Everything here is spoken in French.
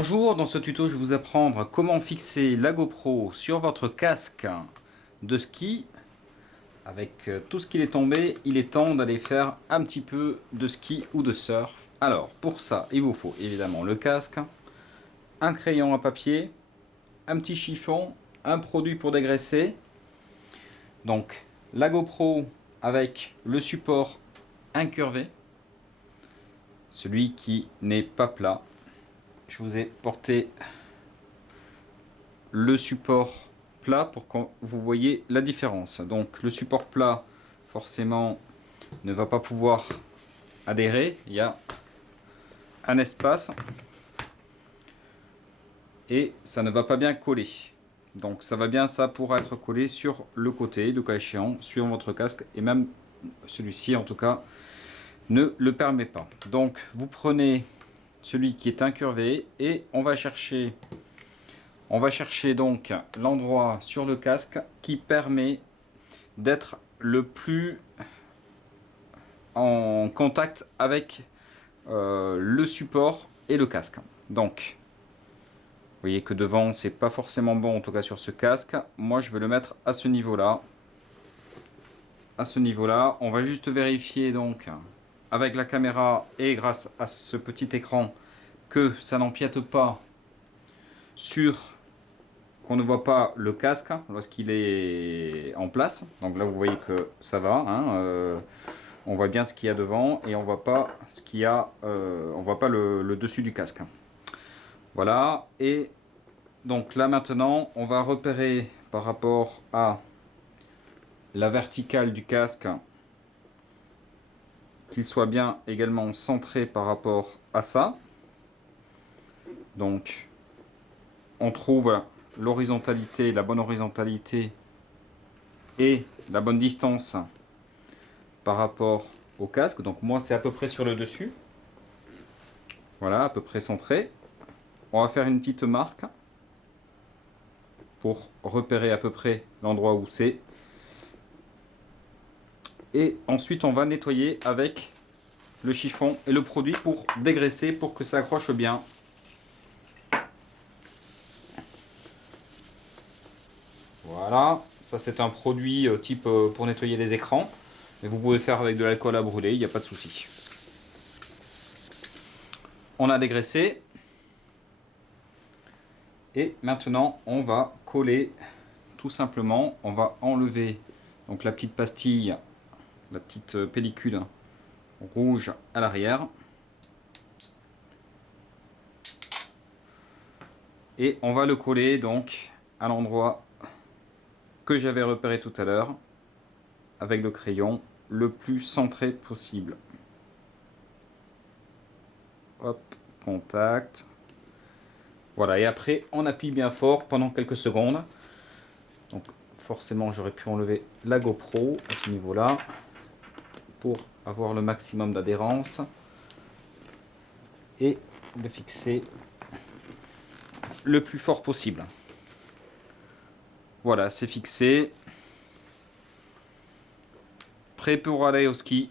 Bonjour, dans ce tuto je vais vous apprendre comment fixer la GoPro sur votre casque de ski. Avec tout ce qu'il est tombé, il est temps d'aller faire un petit peu de ski ou de surf. Alors pour ça, il vous faut évidemment le casque, un crayon à papier, un petit chiffon, un produit pour dégraisser. Donc la GoPro avec le support incurvé, celui qui n'est pas plat. Je vous ai porté le support plat pour que vous voyez la différence. Donc le support plat forcément ne va pas pouvoir adhérer, il y a un espace et ça ne va pas bien coller. Donc ça va bien ça pour être collé sur le côté, le cas échéant, suivant votre casque, et même celui-ci en tout cas ne le permet pas. Donc vous prenez celui qui est incurvé et on va chercher donc l'endroit sur le casque qui permet d'être le plus en contact avec le support et le casque. Donc vous voyez que devant c'est pas forcément bon, en tout cas sur ce casque. Moi je vais le mettre à ce niveau là. À ce niveau là, on va juste vérifier donc avec la caméra et grâce à ce petit écran que ça n'empiète pas sur, qu'on ne voit pas le casque lorsqu'il est en place. Donc là vous voyez que ça va, hein, on voit bien ce qu'il y a devant et on voit pas ce qu'il y a, on voit pas le dessus du casque. Voilà, et donc là maintenant on va repérer par rapport à la verticale du casque qu'il soit bien également centré par rapport à ça. Donc on trouve l'horizontalité, la bonne horizontalité et la bonne distance par rapport au casque. Donc moi c'est à peu près sur le dessus, voilà, à peu près centré. On va faire une petite marque pour repérer à peu près l'endroit où c'est, et ensuite on va nettoyer avec le chiffon et le produit pour dégraisser, pour que ça accroche bien. Voilà, ça c'est un produit type pour nettoyer les écrans, mais vous pouvez faire avec de l'alcool à brûler, il n'y a pas de souci. On a dégraissé et maintenant on va coller tout simplement. On va enlever donc la petite pastille, la petite pellicule rouge à l'arrière, et on va le coller donc à l'endroit que j'avais repéré tout à l'heure avec le crayon, le plus centré possible. Hop, contact. Voilà, et après on appuie bien fort pendant quelques secondes. Donc forcément j'aurais pu enlever la GoPro à ce niveau là pour avoir le maximum d'adhérence et le fixer le plus fort possible. Voilà, c'est fixé, prêt pour aller au ski.